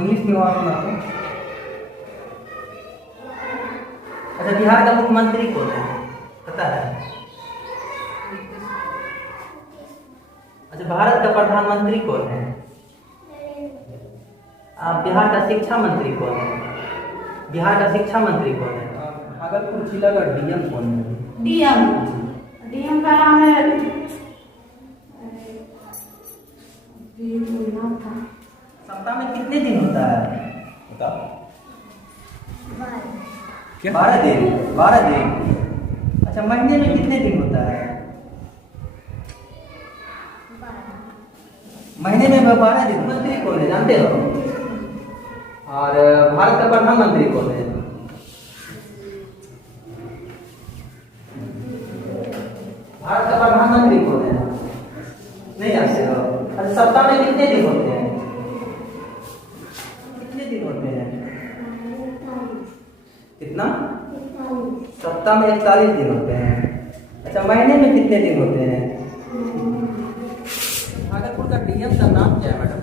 English में और सुना दो। अच्छा, बिहार का मुख्यमंत्री कौन है, पता है? अच्छा, भारत का प्रधानमंत्री कौन है? बिहार का शिक्षा मंत्री कौन है? बिहार का शिक्षा मंत्री कौन है? भागलपुर जिला का डीएम कौन है? डीएम का नाम है सप्ताह में कितने दिन होता है, बताओ? 12 दिन। 12 दिन। अच्छा, महीने में कितने दिन होता है? महीने में 12 दिन। मंत्री कौन है, जानते हो? और भारत का प्रधानमंत्री कौन है? भारत का प्रधानमंत्री कौन है, नहीं जानते हो? अच्छा, सप्ताह में कितने दिन होते हैं? कितने दिन होते हैं? कितना? सप्ताह में 41 दिन होते हैं। अच्छा, महीने में कितने दिन होते हैं? भागलपुर का डीएम का नाम क्या है मैडम?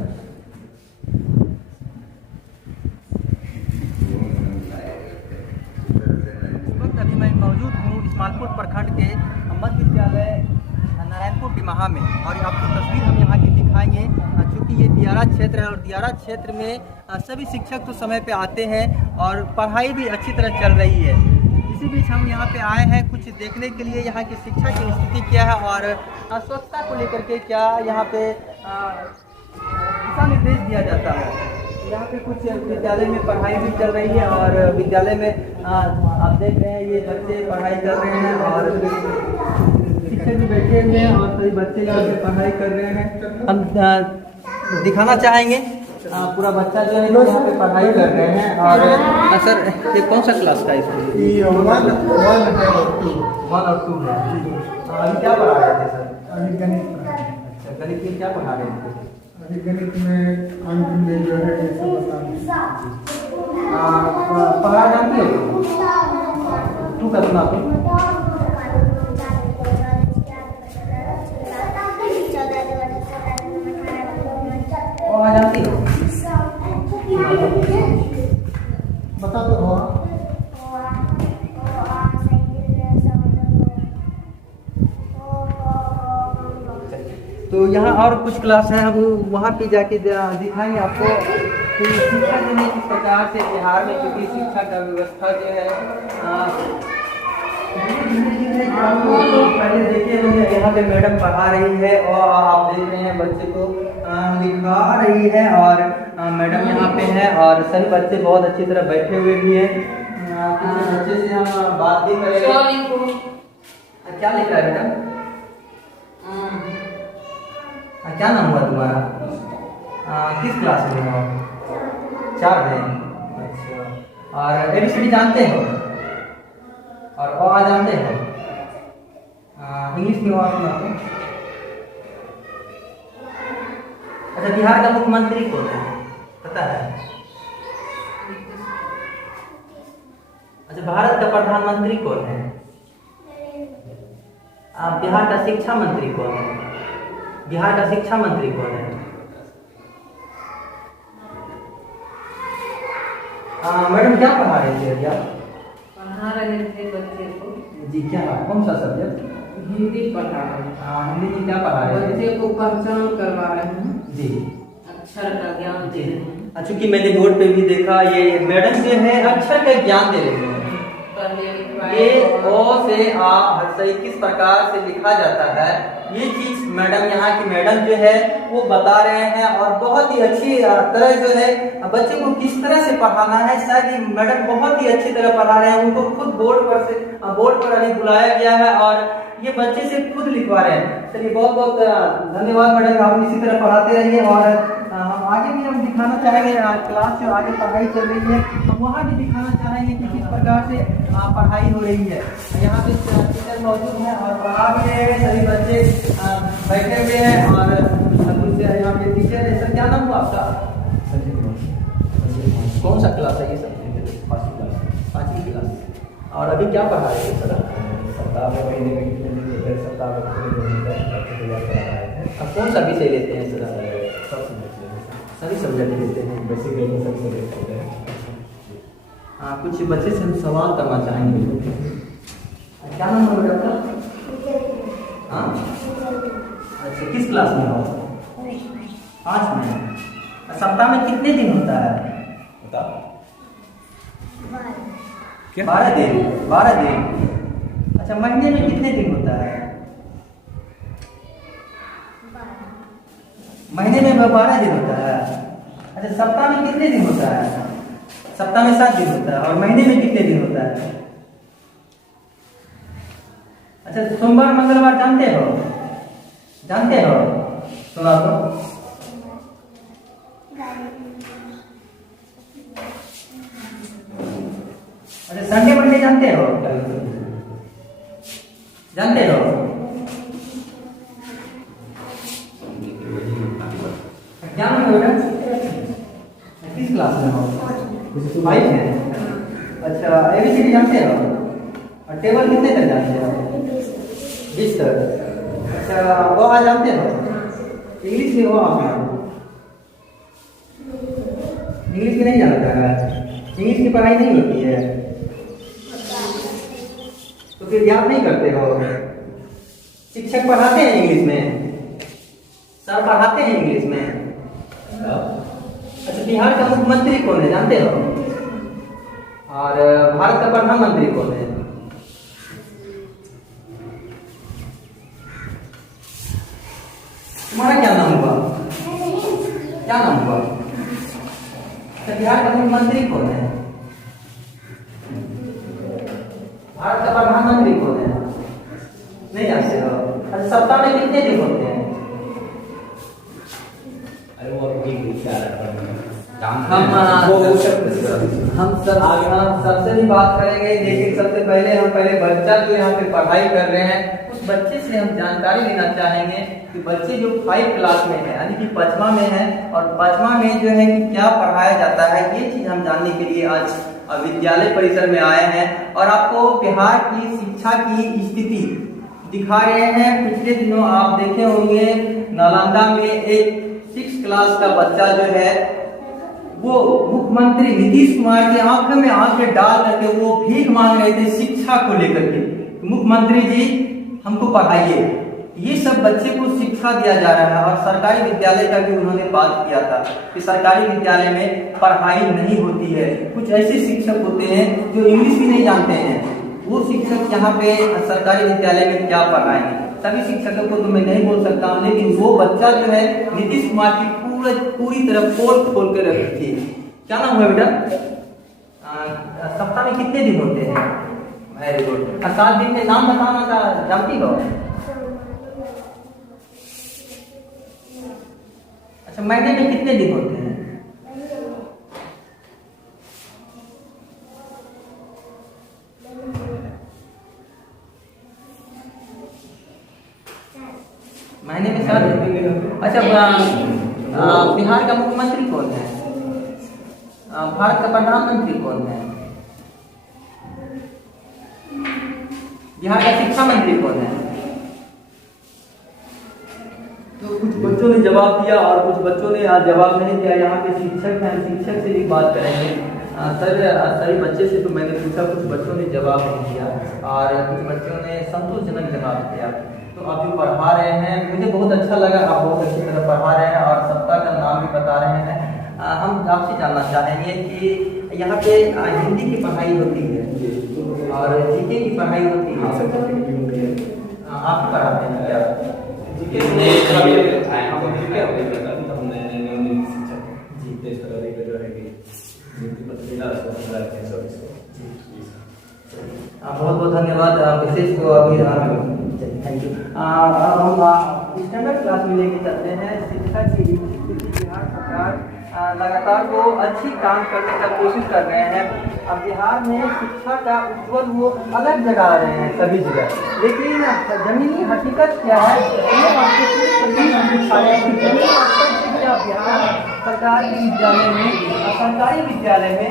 अभी मैं मौजूद हूँ इस्माइलपुर प्रखंड के मध्य विद्यालय नारायणपुर डिमहा में, और आपको तस्वीर हम यहाँ की दिखाएंगे। चूँकि ये दियारा क्षेत्र है और दियारा क्षेत्र में सभी शिक्षक तो समय पे आते हैं और पढ़ाई भी अच्छी तरह चल रही है। इसी बीच हम यहाँ पे आए हैं कुछ देखने के लिए यहाँ की शिक्षा की स्थिति क्या है और स्वच्छता को लेकर के क्या यहाँ पे दिशा निर्देश दिया जाता है। यहाँ पे कुछ विद्यालय में पढ़ाई भी चल रही है और विद्यालय में आप देख रहे हैं ये बच्चे पढ़ाई कर रहे हैं और शिक्षक भी बैठे हुए हैं और सभी बच्चे यहाँ पे पढ़ाई कर रहे हैं। हम दिखाना चाहेंगे पूरा बच्चा जो है यहाँ पे पढ़ाई कर रहे हैं। और सर, ये कौन सा क्लास का स्कूल? 1 और 2 है। अभी क्या पढ़ा रहे थे सर? अभी गणित पढ़ा रहे हैं। अच्छा, गणित में क्या पढ़ा रहे थे? अभी गणित में अंक में जो है ये सब बता रहे पढ़ा जानती हो? तू का सुना तो? और जानती हो? बता दो। तो यहाँ और कुछ क्लास हैं, हम वहाँ पे जाके दिखाएंगे आपको कि शिक्षा जो है किस प्रकार से बिहार में, क्योंकि शिक्षा का व्यवस्था जो है धीरे-धीरे आपको पहले देखे होंगे यहाँ पे मैडम पढ़ा रही है और आप देख रहे हैं बच्चे को लिखा रही है और मैडम यहाँ पे है और सभी बच्चे बहुत अच्छी तरह बैठे हुए भी हैं। कुछ बच्चे से हम बात भी करेंगे। क्या लिख रहा है मैडम? क्या नाम हुआ तुम्हारा? किस क्लास में हो? 4 में। अच्छा, और ABCD जानते हो और आ जानते हो? इंग्लिश में और सुना दो। अच्छा, बिहार का मुख्यमंत्री कौन है, पता है? अच्छा, भारत का प्रधानमंत्री कौन है? बिहार का शिक्षा मंत्री कौन है? बिहार का शिक्षा मंत्री कौन है? मैडम क्या पढ़ा रहे थे अभी आप? पढ़ा रहे थे बच्चे को। जी, क्या कौन सा सब्जेक्ट? हिंदी पढ़ा रहे हैं। हिंदी में क्या पढ़ा रहे थे? बच्चे को पहचान करवा रहे हैं जी, अक्षर का ज्ञान दे रहे हैं। चूँकि मैंने बोर्ड पे भी देखा ये मैडम जो है अक्षर का ज्ञान दे रहे हैं। ये ओ से आ हर्षई किस प्रकार से लिखा जाता है ये चीज मैडम यहाँ की मैडम जो है वो बता रहे हैं और बहुत ही अच्छी तरह जो है बच्चे को किस तरह से पढ़ाना है। शायद ये मैडम बहुत ही अच्छी तरह पढ़ा रहे हैं। उनको खुद बोर्ड पर अभी बुलाया गया है और ये बच्चे से खुद लिखवा रहे हैं। चलिए, बहुत बहुत धन्यवाद मैडम, आप इसी तरह पढ़ाते रहिए। और आगे भी हम दिखाना चाहेंगे क्लास जो आगे पढ़ाई चल रही है हम वहाँ भी दिखाना चाहेंगे कि किस प्रकार से पढ़ाई हो रही है। यहाँ पे टीचर मौजूद हैं और पढ़ा भी रहे हैं, सभी बच्चे बैठे हुए हैं और दूसरे यहाँ पे टीचर है। सर, क्या नाम हुआ आपका? कौन सा क्लास है ये सर? 5वीं क्लास। और अभी क्या पढ़ा रहे हैं सर? सप्ताह में महीने में कितने दिन होते हैं? सप्ताह में कितने दिन होते हैं? अब कौन सा विषय लेते हैं सर? सभी सब्जेक्ट लेते हैं। बेसिक लेवल सब सब्जेक्ट होते हैं। हाँ, कुछ बच्चे से हम सवाल करना चाहेंगे। क्या नाम है बेटा आपका? हाँ, अच्छा, किस क्लास में हो? 5 में। सप्ताह में कितने दिन होता है? बता। 12 दिन। 12 दिन। अच्छा, महीने में कितने दिन होता है? महीने में 12 दिन होता है। अच्छा, सप्ताह में कितने दिन होता है? सप्ताह में 7 दिन होता है। और महीने में कितने दिन होता है? अच्छा, सोमवार मंगलवार जानते हो? जानते हो? सुना तो। अच्छा, संडे मंडे जानते हो? जानते हो? क्या नाम है बेटा? किस क्लास में हो? 5 में। अच्छा, ABCD जानते हो? और टेबल कितने तक जानते हो? 20 तक। अच्छा, वो आ जानते हो? इंग्लिश में हो आपने? इंग्लिश की नहीं जानता है? इंग्लिश की पढ़ाई नहीं होती है तो फिर याद नहीं करते हो? शिक्षक पढ़ाते हैं इंग्लिश में? सर पढ़ाते हैं इंग्लिश में? अच्छा, बिहार का मुख्यमंत्री कौन है जानते हो? और भारत का प्रधानमंत्री कौन है? तुम्हारा क्या नाम हुआ? क्या नाम हुआ? अच्छा, बिहार का मुख्यमंत्री कौन है? भारत का प्रधानमंत्री कौन है? नहीं जानते हो? अच्छा, सप्ताह में कितने दिन होते हैं? अरे वो अपनी विचार है। हम सबसे भी बात करेंगे। लेकिन सबसे पहले हम बच्चा जो यहाँ पे पढ़ाई कर रहे हैं उस बच्चे से हम जानकारी लेना चाहेंगे कि बच्चे जो 5 क्लास में है यानी कि 5वां में है और 5वां में जो है कि क्या पढ़ाया जाता है, ये चीज हम जानने के लिए आज विद्यालय परिसर में आए हैं और आपको बिहार की शिक्षा की स्थिति दिखा रहे हैं। पिछले दिनों आप देखे होंगे नालंदा में एक 6 क्लास का बच्चा जो है वो मुख्यमंत्री नीतीश कुमार के आंख में आंखें डाल करके वो भीख मांग रहे थे शिक्षा को लेकर के। मुख्यमंत्री जी हमको पढ़ाइए। ये सब बच्चे को शिक्षा दिया जा रहा है और सरकारी विद्यालय का भी उन्होंने बात किया था कि सरकारी विद्यालय में पढ़ाई नहीं होती है। कुछ ऐसे शिक्षक होते हैं जो इंग्लिश भी नहीं जानते हैं, वो शिक्षक यहाँ पे सरकारी विद्यालय में क्या पढ़ाएंगे? सभी शिक्षकों को तो मैं नहीं बोल सकता हूँ, लेकिन वो बच्चा जो है नीतीश कुमार की पूरी तरह पोल खोल के रखी थी। क्या नाम है बेटा? सप्ताह में कितने दिन होते हैं? Very good. 7 दिन के नाम बताना जानती हो? अच्छा, महीने में कितने दिन होते हैं? महीने में 7 दिन। अच्छा, बिहार का मुख्यमंत्री कौन है? भारत का प्रधानमंत्री कौन है? बिहार का शिक्षा मंत्री कौन है? तो कुछ बच्चों ने जवाब दिया और कुछ बच्चों ने जवाब नहीं दिया। यहाँ पे शिक्षक हैं, शिक्षक से भी बात करेंगे। सभी बच्चे से तो मैंने पूछा, कुछ बच्चों ने जवाब नहीं दिया और कुछ बच्चों ने संतोषजनक जवाब दिया। तो आप जो पढ़ा रहे हैं मुझे बहुत अच्छा लगा, आप बहुत अच्छी तरह पढ़ा रहे हैं और सप्ताह का नाम भी बता रहे हैं। हम आपसे जानना चाहेंगे कि यहाँ पे हिंदी की पढ़ाई होती है और जीके की पढ़ाई होती है, आप पढ़ाते हैं क्या? बहुत बहुत धन्यवाद विशेष को अभी थैंक यू। अब हम स्टैंडर्ड क्लास में लेके चलते हैं। शिक्षा की बिहार सरकार लगातार वो अच्छी काम करने का कोशिश कर रहे हैं। अब बिहार में शिक्षा का उज्ज्वल वो अलग जगह रहे हैं सभी जगह, लेकिन जमीनी हकीकत क्या है ये आपको बिहार सरकारी विद्यालय में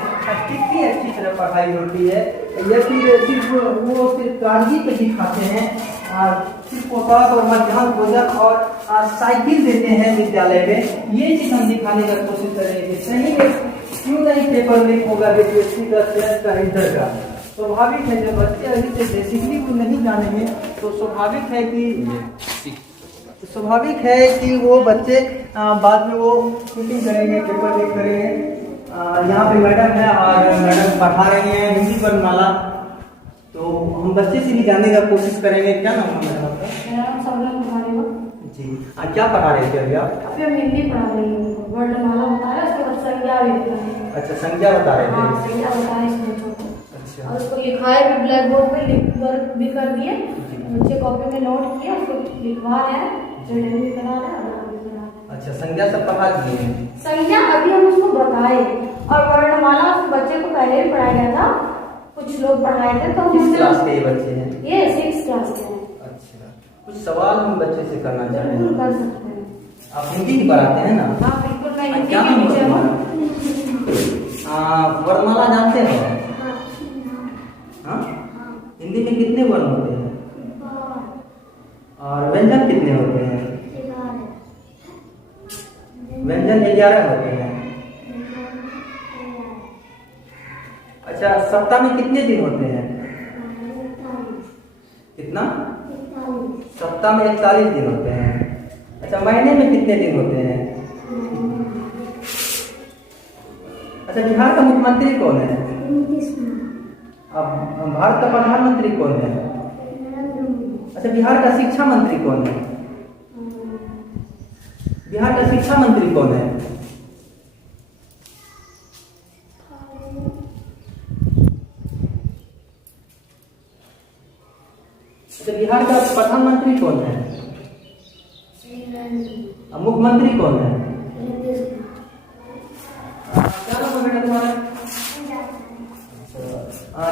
कितनी अच्छी तरह पढ़ाई होती है। या फिर सिर्फ वो कागजी पे दिखाते हैं सिर्फ पोशाक और मध्याह्न भोजन और साइकिल देते हैं विद्यालय में। ये चीज हम दिखाने का कोशिश करेंगे। सही में क्यों नहीं पेपर लीक होगा बीपीएससी का, सेट का, इंटर का। स्वाभाविक है जब बच्चे अभी से बेसिकली वो नहीं जानेंगे तो स्वाभाविक है कि वो बच्चे बाद में वो चीटिंग करेंगे, पेपर लीक करेंगे। यहाँ पे मैडम है और मैडम पढ़ा रही हैं हिंदी वर्णमाला, तो हम बच्चे से भी जानने का कोशिश करेंगे। क्या नाम है मैडम आपका? मेरा नाम सबनम कुमारी है। जी क्या पढ़ा रहे थे अभी आप? अभी हम हिंदी पढ़ा रही हूँ, वर्णमाला बता रहे हैं, उसके बाद संज्ञा भी बता रहे हैं। अच्छा संज्ञा बता रहे थे। हाँ संज्ञा बता रहे हैं बच्चों को। अच्छा और उसको लिखाए भी ब्लैक बोर्ड पे वर्क भी कर दिए, बच्चे कॉपी में नोट किया, उसको लिखवा रहे हैं, रिटर्न भी करा रहे हैं। अच्छा संज्ञा सब पढ़ा दिए हैं। संज्ञा अभी हम उसको बताए, और वर्णमाला उस बच्चे को पहले भी पढ़ाया गया था, कुछ लोग पढ़ाए थे। तो किस क्लास के ये बच्चे हैं? ये 6th क्लास के हैं। अच्छा कुछ सवाल हम बच्चे से करना चाह रहे बिल्कुल हैं। कर सकते हैं। आप हिंदी ही पढ़ाते हैं ना? हाँ बिल्कुल, मैं हिंदी क्या की नाम टीचर हूँ। वर्णमाला जानते हो? हाँ हिंदी में कितने वर्ण होते हैं और व्यंजन कितने होते हैं? व्यंजन 11 होते हैं। अच्छा सप्ताह में कितने दिन होते हैं? कितना? सप्ताह में 41 दिन होते हैं। अच्छा महीने में कितने दिन होते हैं? अच्छा बिहार का मुख्यमंत्री कौन है? अब भारत का प्रधानमंत्री कौन है? अच्छा बिहार का शिक्षा मंत्री कौन है? बिहार का शिक्षा मंत्री कौन है? अच्छा बिहार का प्रधानमंत्री कौन है? मुख्यमंत्री कौन है? क्या नाम है बेटा तुम्हारा?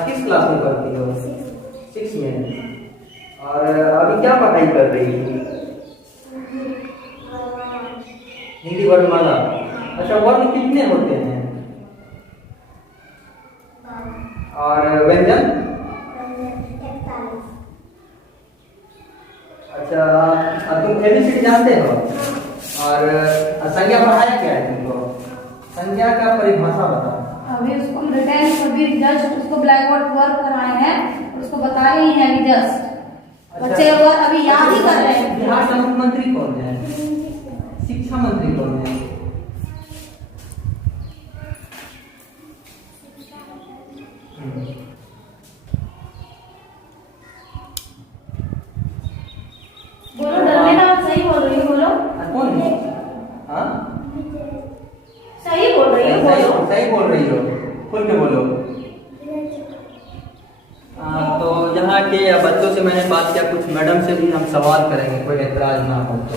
किस क्लास में पढ़ती हो? 6 में। और अभी क्या पढ़ाई कर रही है? हिंदी वर्णमाला। अच्छा वर्ण कितने होते हैं और व्यंजन? अच्छा तुम एबीसीडी जानते हो और संज्ञा पढ़ाया क्या है तुमको? संज्ञा का परिभाषा बताओ। अभी उसको रिटर्न अभी जस्ट उसको ब्लैक बोर्ड वर्क कराए हैं, उसको बता रही हैं अभी जस्ट। बच्चे वो अभी याद ही कर रहे हैं। बिहार का मुख्यमंत्री कौन है? शिक्षा मंत्री कौन है? बोलो, डरने का बात सही बोल रही हो, बोलो। कौन है? हाँ सही बोल रही हो, बोलो। सही बोल रही हो, खुल के बोलो। तो यहाँ के बच्चों से मैंने बात किया, कुछ मैडम से भी हम सवाल करेंगे, कोई एतराज ना हो तो।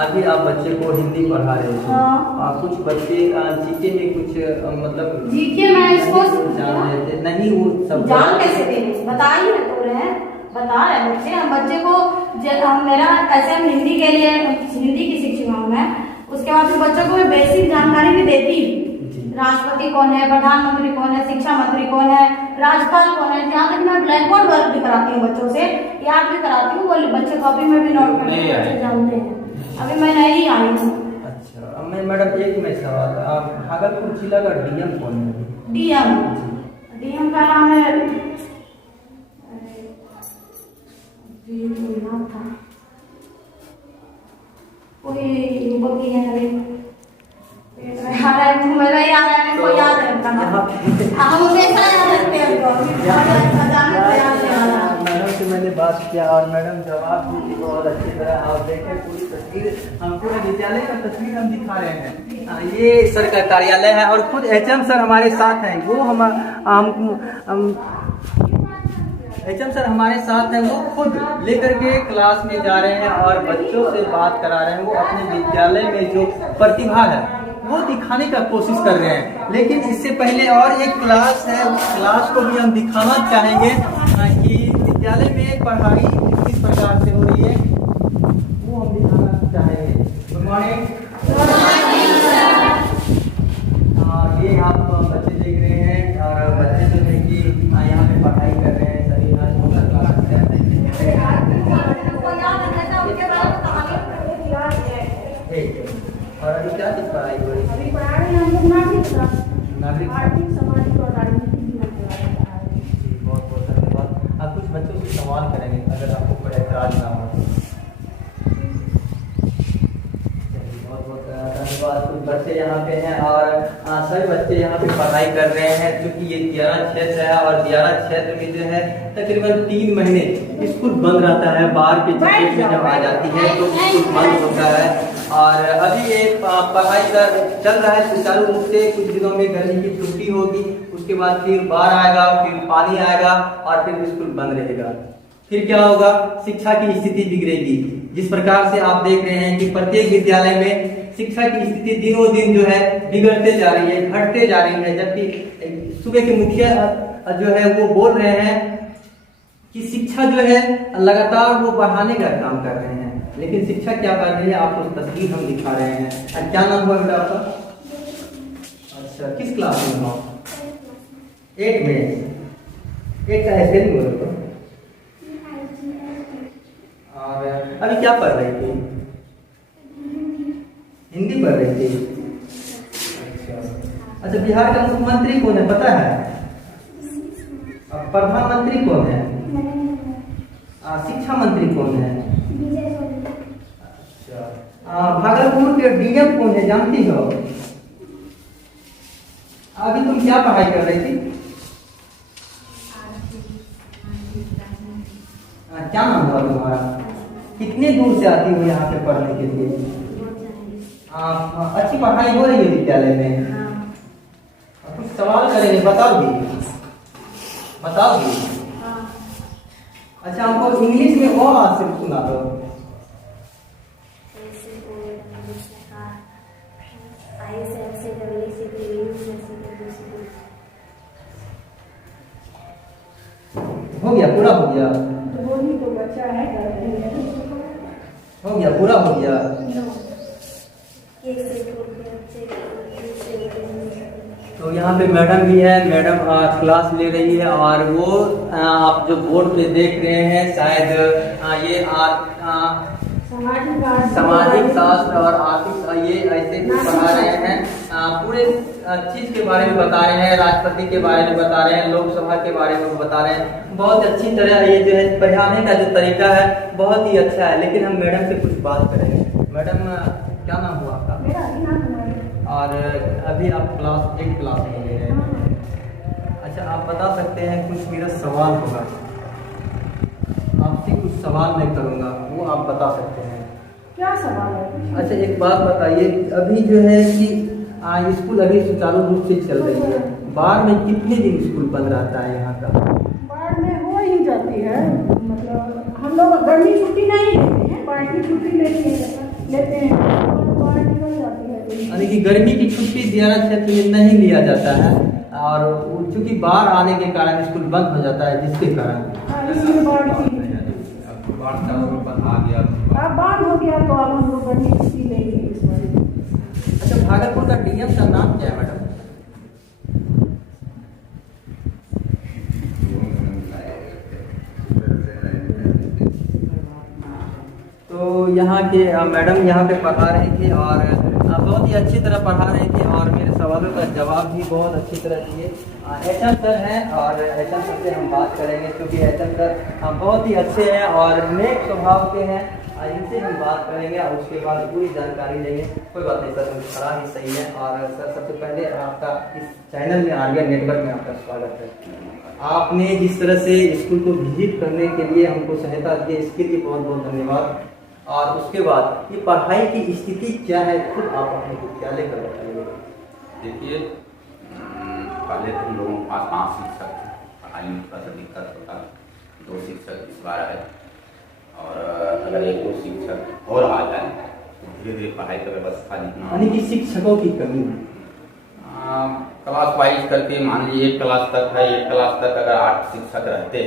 अभी आप बच्चे को हिंदी पढ़ा रहे थे। हाँ। कुछ बच्चे जीके में कुछ मतलब जीके मैं इसको जान रहे थे नहीं, वो सब जान कैसे दे बता ही तो रहे हैं, बता रहे बच्चे। हम बच्चे को मेरा ऐसे हम हिंदी के लिए हिंदी की शिक्षिका हूँ मैं, उसके बाद फिर बच्चों को मैं बेसिक जानकारी भी देती हूँ। राष्ट्रपति कौन है, प्रधानमंत्री कौन है, शिक्षा मंत्री कौन है, राज्यपाल कौन है। यहाँ तक मैं ब्लैक बोर्ड वर्क भी कराती हूँ बच्चों से, याद भी कराती हूँ, बोले बच्चे कॉपी में भी नोट करते हैं, बच्चे जानते हैं। अभी मैं नहीं आई हूँ। अच्छा अब मैं मैडम एक में सवाल, आप भागलपुर जिला का डीएम कौन है? डीएम का नाम है नाम था कोई युवक ही है, मेरा याद है, मेरे को याद है उनका नाम। हम हमेशा याद रखते हैं मैडम से मैंने बात किया और मैडम जवाब दी बहुत अच्छी तरह। आप देखें पूरी तस्वीर, हम पूरे विद्यालय का तस्वीर हम दिखा रहे हैं। ये सर का कार्यालय है और खुद एचएम सर हमारे साथ हैं। वो हम एचएम सर हमारे साथ हैं, वो खुद लेकर के क्लास में जा रहे हैं और बच्चों से बात करा रहे हैं। वो अपने विद्यालय में जो प्रतिभा है वो दिखाने का कोशिश कर रहे हैं। लेकिन इससे पहले और एक क्लास है, उस क्लास को भी हम दिखाना चाहेंगे कि विद्यालय में पढ़ाई किस प्रकार से हो रही है, वो हम दिखाना चाहेंगे। Good morning. ये आप बच्चे देख रहे हैं और बच्चे जो है कि यहाँ पे पढ़ाई कर रहे हैं, सभी आज क्लास नागरिक आर्थिक सामाजिक और राजनीतिक जीवन के बारे में पढ़ा रहे हैं। जी, बहुत बहुत धन्यवाद। आप कुछ बच्चों से सवाल करेंगे अगर आपको कोई ऐतराज ना हो। बहुत बहुत धन्यवाद। कुछ बच्चे यहाँ पे हैं और सभी बच्चे यहाँ पे पढ़ाई कर रहे हैं क्योंकि ये दियारा क्षेत्र है और दियारा क्षेत्र में जो है तकरीबन 3 महीने स्कूल बंद रहता है। बाढ़ की चपेट में जब आ जाती है तो स्कूल बंद होता है और अभी ये पढ़ाई चल रहा है सुचारू रूप से। कुछ दिनों में गर्मी की छुट्टी होगी, उसके बाद फिर बाढ़ आएगा, फिर पानी आएगा और फिर स्कूल बंद रहेगा। फिर क्या होगा, शिक्षा की स्थिति बिगड़ेगी। जिस प्रकार से आप देख रहे हैं कि प्रत्येक विद्यालय में शिक्षा की स्थिति दिनों दिन जो है बिगड़ते जा रही है, घटते जा रही है। जबकि सुबह के मुखिया जो है वो बोल रहे हैं कि शिक्षा जो है लगातार वो बढ़ाने का काम कर रहे हैं, लेकिन शिक्षा क्या कर रही है आपको तस्वीर हम दिखा रहे हैं। क्या नाम हुआ बेटा आपका? अच्छा, किस क्लास में हो? 8 में। 8 का स्पेलिंग बोलो तो। और अभी क्या पढ़ रही थी? हिंदी पढ़ रही थी। अच्छा, बिहार का मुख्यमंत्री कौन है पता है? प्रधानमंत्री कौन है? शिक्षा मंत्री कौन है? अच्छा, भागलपुर के डीएम कौन है जानती हो? अभी तुम क्या पढ़ाई कर रही थी? क्या नाम हुआ तुम्हारा? कितने दूर से आती हो यहाँ पे पढ़ने के लिए? अच्छी पढ़ाई हो रही है विद्यालय में? कुछ सवाल करेंगे, बताओगी? अच्छा, हमको इंग्लिश में और आज से सुना दो। हो गया, पूरा हो गया? तो वो ही तो बच्चा है हो गया, पूरा हो गया? तो यहाँ पे मैडम भी है, मैडम क्लास ले रही है और वो आप जो बोर्ड पे देख रहे हैं शायद ये सामाजिक शास्त्र और आर्थिक ये ऐसे पढ़ा रहे हैं। पूरे चीज के बारे में बता रहे हैं, राष्ट्रपति के बारे में बता रहे हैं, लोकसभा के बारे में बता रहे हैं। बहुत अच्छी तरह ये जो है पढ़ाने का जो तरीका है बहुत ही अच्छा है। लेकिन हम मैडम से कुछ बात करेंगे। मैडम, क्या नाम हुआ आपका? और अभी आप क्लास 8 क्लास में ले रहे हैं। अच्छा, आप बता सकते हैं, कुछ मेरा सवाल होगा आपसे, कुछ सवाल मैं करूँगा, वो आप बता सकते हैं। क्या सवाल है? अच्छा, एक बात बताइए, अभी जो है कि स्कूल अभी सुचारू रूप से चल रही है, बाढ़ में कितने दिन स्कूल बंद रहता है यहाँ का? बाढ़ में हो ही जाती है, मतलब हम लोग गर्मी छुट्टी नहीं लेते हैं, बाढ़ की छुट्टी लेते हैं, बाढ़ निकल जाती है। यानी कि गर्मी की छुट्टी दियारा क्षेत्र में नहीं लिया जाता है और चूंकि बाढ़ आने के कारण स्कूल बंद हो जाता है, जिसके कारण अब बाढ़ हो गया तो अब हम लोग गर्मी छुट्टी लेंगे इस बार। अच्छा, भागलपुर का डीएम का नाम क्या है मैडम? तो यहाँ के मैडम यहाँ पे पढ़ा रही थी और बहुत ही अच्छी तरह पढ़ा रहे थे और मेरे सवालों का जवाब भी बहुत अच्छी तरह दिए। एचएम सर हैं और एचएम सर से हम बात करेंगे क्योंकि एचएम सर बहुत ही अच्छे हैं और नेक स्वभाव के हैं। इनसे हम बात करेंगे और उसके बाद पूरी जानकारी लेंगे। कोई बात नहीं सर, खड़ा ही सही है। और सर, सबसे पहले आपका इस चैनल में आर्यन नेटवर्क में आपका स्वागत है। आपने जिस तरह से स्कूल को विजिट करने के लिए हमको सहायता दी, इसके लिए बहुत बहुत धन्यवाद। और उसके बाद ये पढ़ाई की स्थिति क्या है, खुद आप अपने विद्यालय का बताइए। देखिए, पहले तो हम लोगों के पास 5 शिक्षक थे, पढ़ाई में थोड़ा सा दिक्कत होता, 2 शिक्षक इस बार आए और अगर 1-2 शिक्षक और आ जाए तो धीरे धीरे पढ़ाई का व्यवस्था जितना, यानी कि शिक्षकों की कमी क्लास वाइज करके मान लीजिए 1 क्लास तक है, 1 क्लास तक अगर 8 शिक्षक रहते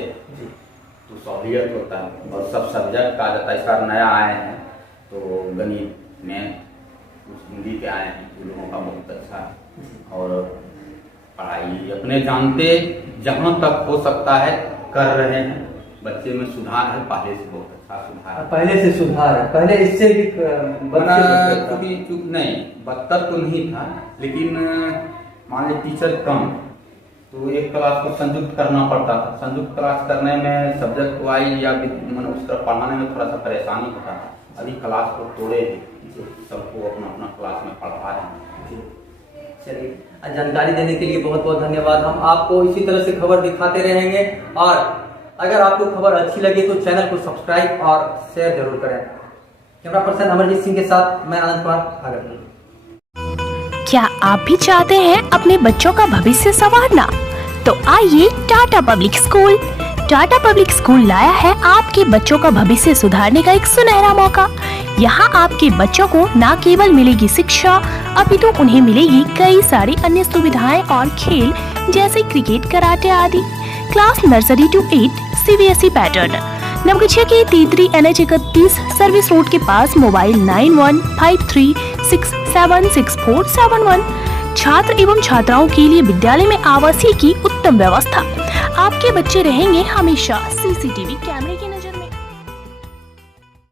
तो सहूलियत होता है और सब सब्जेक्ट का जाता है। इस बार नया आए हैं तो गणित में कुछ हिंदी के आए हैं, उन लोगों का बहुत अच्छा है और पढ़ाई अपने जानते जहाँ तक हो सकता है कर रहे हैं। बच्चे में सुधार है, पहले से बहुत अच्छा सुधार है। पहले से सुधार है, पहले इससे भी क्योंकि नहीं बदतर तो नहीं था, लेकिन मान लीजिए टीचर कम, तो एक क्लास को संयुक्त करना पड़ता था। संयुक्त क्लास करने में सब्जेक्ट वाइज या मतलब उस तरह पढ़ाने में थोड़ा सा परेशानी होता था। अभी क्लास को तोड़े सबको अपना अपना क्लास में पढ़ा रहे हैं। चलिए, जानकारी देने के लिए बहुत बहुत धन्यवाद। हम आपको इसी तरह से खबर दिखाते रहेंगे, और अगर आपको खबर अच्छी लगी तो चैनल को सब्सक्राइब और शेयर जरूर करें। कैमरा पर्सन अमरजीत सिंह के साथ मैं आनंद कुमार भागलपुर। क्या आप भी चाहते हैं अपने बच्चों का भविष्य संवारना? तो आइए Tata public school. Tata public school लाया है आपके बच्चों का भविष्य सुधारने का एक सुनहरा मौका। यहाँ आपके बच्चों को न केवल मिलेगी शिक्षा, अपितु उन्हें मिलेगी कई सारी अन्य सुविधाएं और खेल जैसे क्रिकेट, कराटे आदि। Class nursery to 8 CBSE pattern. Naugachia के तीतरी NH 31 सर्विस रोड के पास मोबाइल 9153676471। छात्र एवं छात्राओं के लिए विद्यालय में आवासीय की उत्तम व्यवस्था। आपके बच्चे रहेंगे हमेशा CCTV कैमरे की नजर में।